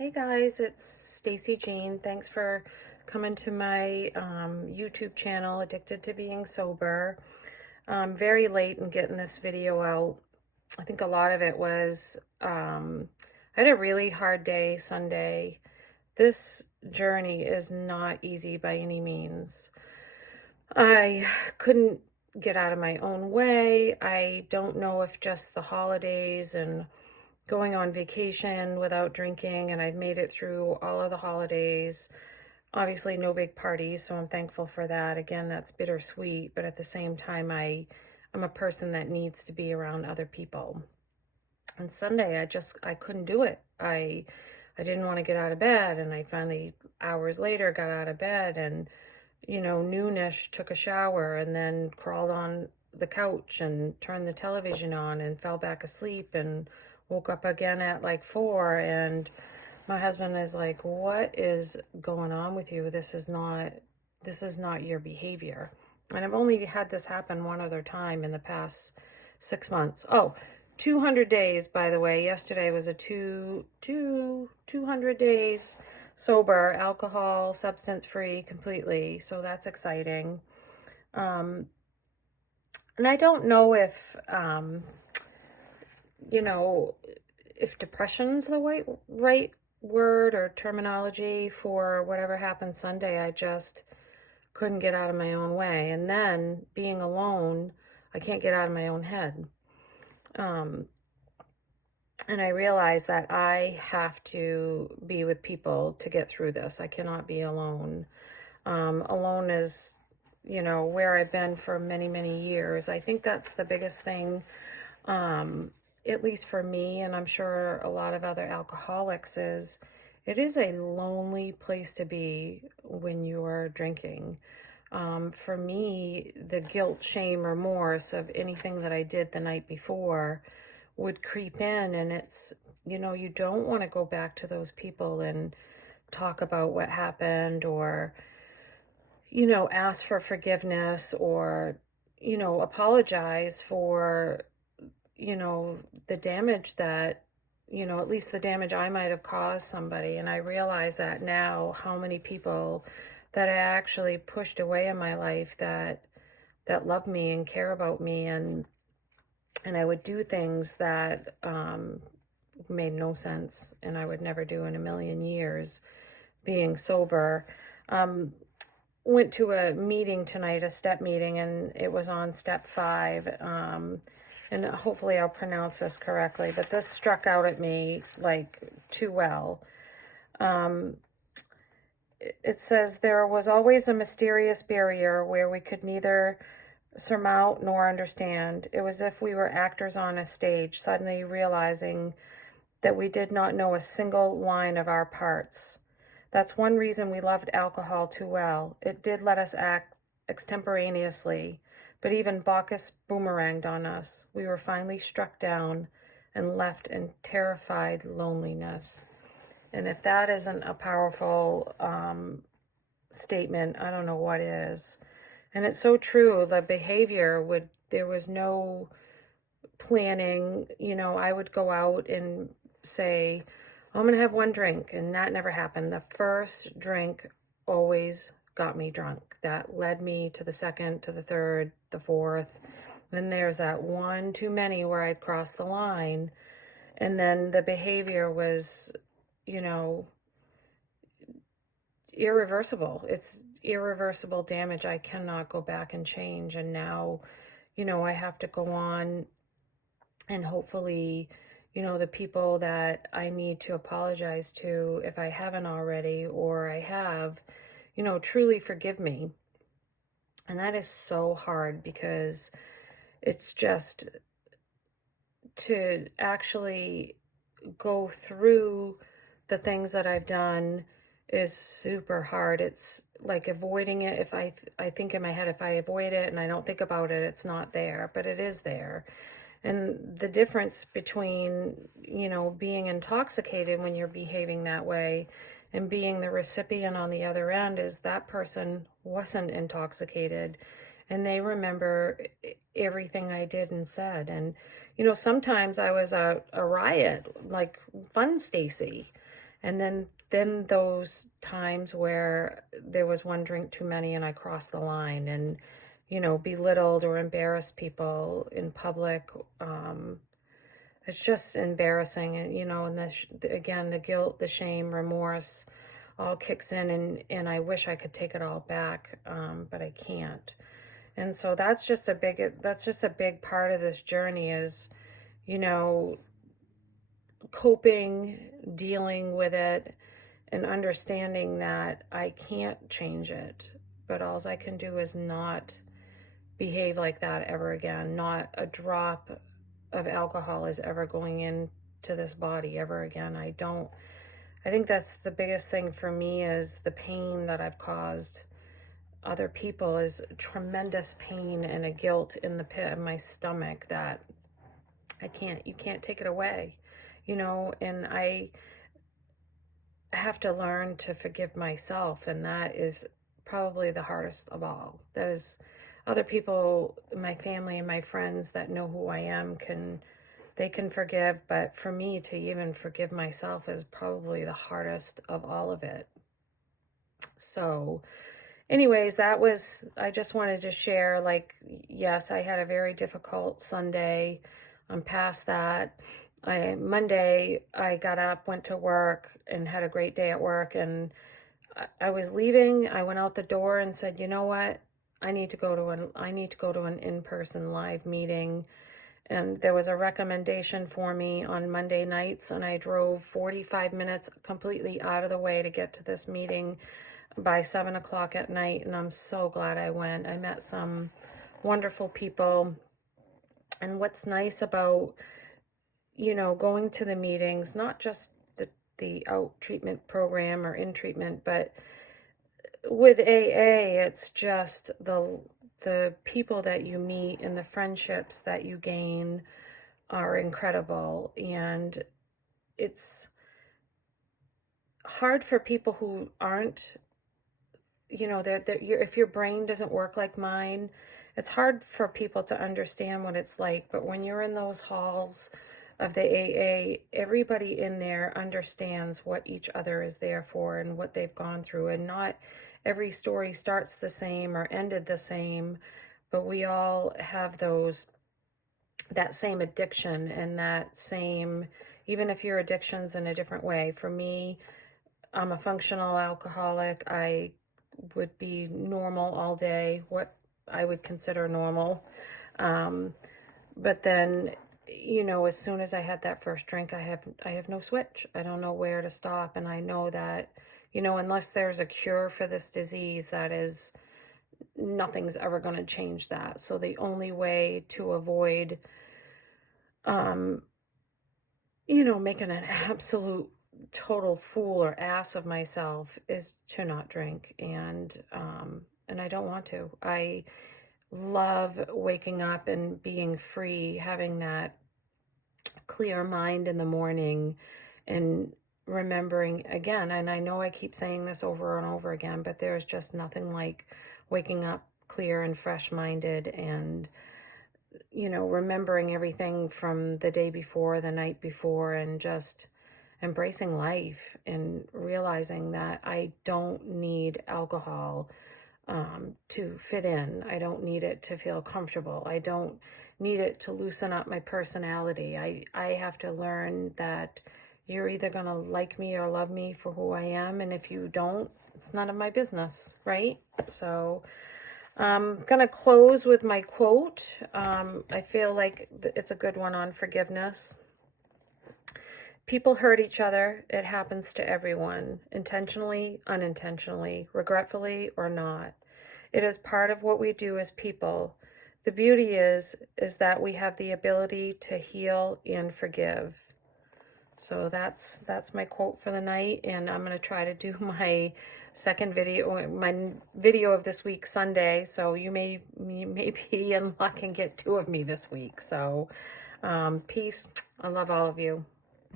Hey guys, it's Stacy Jean. Thanks for coming to my YouTube channel, Addicted to Being Sober. Very late in getting this video out. I think a lot of it was, I had a really hard day Sunday. This journey is not easy by any means. I couldn't get out of my own way. I don't know if just the holidays and going on vacation without drinking, and I've made it through all of the holidays. Obviously, no big parties, so I'm thankful for that. Again, that's bittersweet, but at the same time, I'm a person that needs to be around other people. And Sunday, I couldn't do it. I didn't want to get out of bed, and I finally, hours later, got out of bed and, noonish, took a shower and then crawled on the couch and turned the television on and fell back asleep and woke up again at like 4. And my husband is like, what is going on with you? This is not your behavior. And I've only had this happen one other time in the past 6 months. Oh, 200 days, by the way. Yesterday was a 200 days sober, alcohol, substance free completely. So that's exciting. And I don't know if depression's the right word or terminology for whatever happened Sunday. I just couldn't get out of my own way. And then being alone, I can't get out of my own head. And I realized that I have to be with people to get through this. I cannot be alone. Alone is, where I've been for many, many years. I think that's the biggest thing, at least for me, and I'm sure a lot of other alcoholics, is it is a lonely place to be when you are drinking. For me, the guilt, shame, remorse of anything that I did the night before would creep in, and it's, you don't want to go back to those people and talk about what happened, or, ask for forgiveness, or, apologize for, the damage that, at least the damage I might have caused somebody. And I realize that now, how many people that I actually pushed away in my life that love me and care about me, and I would do things that made no sense and I would never do in a million years being sober. Went to a meeting tonight, a step meeting, and it was on step 5. And hopefully I'll pronounce this correctly, but this struck out at me like too well. It says, there was always a mysterious barrier where we could neither surmount nor understand. It was as if we were actors on a stage, suddenly realizing that we did not know a single line of our parts. That's one reason we loved alcohol too well. It did let us act extemporaneously, but even Bacchus boomeranged on us. We were finally struck down and left in terrified loneliness. And if that isn't a powerful statement, I don't know what is. And it's so true. The behavior there was no planning. I would go out and say, I'm going to have one drink, and that never happened. The first drink always got me drunk. That led me to the second, to the third, the fourth. Then there's that one too many where I'd cross the line. And then the behavior was, irreversible. It's irreversible damage. I cannot go back and change. And now, I have to go on and hopefully, the people that I need to apologize to, if I haven't already, or I have, truly forgive me. And that is so hard, because it's just to actually go through the things that I've done is super hard. It's like avoiding it. If I think in my head, if I avoid it and I don't think about it, it's not there, but it is there. And the difference between, being intoxicated when you're behaving that way and being the recipient on the other end is that person wasn't intoxicated and they remember everything I did and said. And, sometimes I was a riot, like Fun Stacy. And then those times where there was one drink too many and I crossed the line and, belittled or embarrassed people in public. It's just embarrassing. And, and again, the guilt, the shame, remorse all kicks in, and I wish I could take it all back, but I can't. And so that's just a big part of this journey is, you know, coping, dealing with it, and understanding that I can't change it, but all I can do is not behave like that ever again. Not a drop of alcohol is ever going into this body ever again. I think that's the biggest thing for me is the pain that I've caused other people is tremendous pain and a guilt in the pit of my stomach that you can't take it away, and I have to learn to forgive myself, and that is probably the hardest of all. There's other people, my family and my friends that know who I am they can forgive, but for me to even forgive myself is probably the hardest of all of it. So anyways, I just wanted to share, yes, I had a very difficult Sunday. I'm past that. Monday, I got up, went to work, and had a great day at work. And I was leaving. I went out the door and said, you know what? I need to go to an in-person live meeting. And there was a recommendation for me on Monday nights, and I drove 45 minutes completely out of the way to get to this meeting by 7 o'clock at night, and I'm so glad I went. I met some wonderful people, and what's nice about, going to the meetings, not just the out treatment program or in treatment, but with AA, it's just the people that you meet and the friendships that you gain are incredible, and it's hard for people who aren't, if your brain doesn't work like mine, it's hard for people to understand what it's like. But when you're in those halls of the AA, everybody in there understands what each other is there for and what they've gone through. And not every story starts the same or ended the same, but we all have that same addiction and that same, even if your addiction's in a different way. For me, I'm a functional alcoholic. I would be normal all day, what I would consider normal. But then, as soon as I had that first drink, I have no switch. I don't know where to stop. And I know that, unless there's a cure for this disease, nothing's ever going to change that. So the only way to avoid, making an absolute total fool or ass of myself is to not drink. And I don't want to. I love waking up and being free, having that clear mind in the morning and remembering again, and I know I keep saying this over and over again, but there's just nothing like waking up clear and fresh minded and remembering everything from the day before, the night before, and just embracing life and realizing that I don't need alcohol to fit in. I don't need it to feel comfortable. I don't need it to loosen up my personality. I have to learn that you're either going to like me or love me for who I am, and if you don't, it's none of my business, right? So I'm going to close with my quote. I feel like it's a good one on forgiveness. People hurt each other. It happens to everyone, intentionally, unintentionally, regretfully, or not. It is part of what we do as people. The beauty is that we have the ability to heal and forgive. So that's my quote for the night, and I'm going to try to do my video of this week Sunday. So you may be in luck and get 2 of me this week. So peace. I love all of you.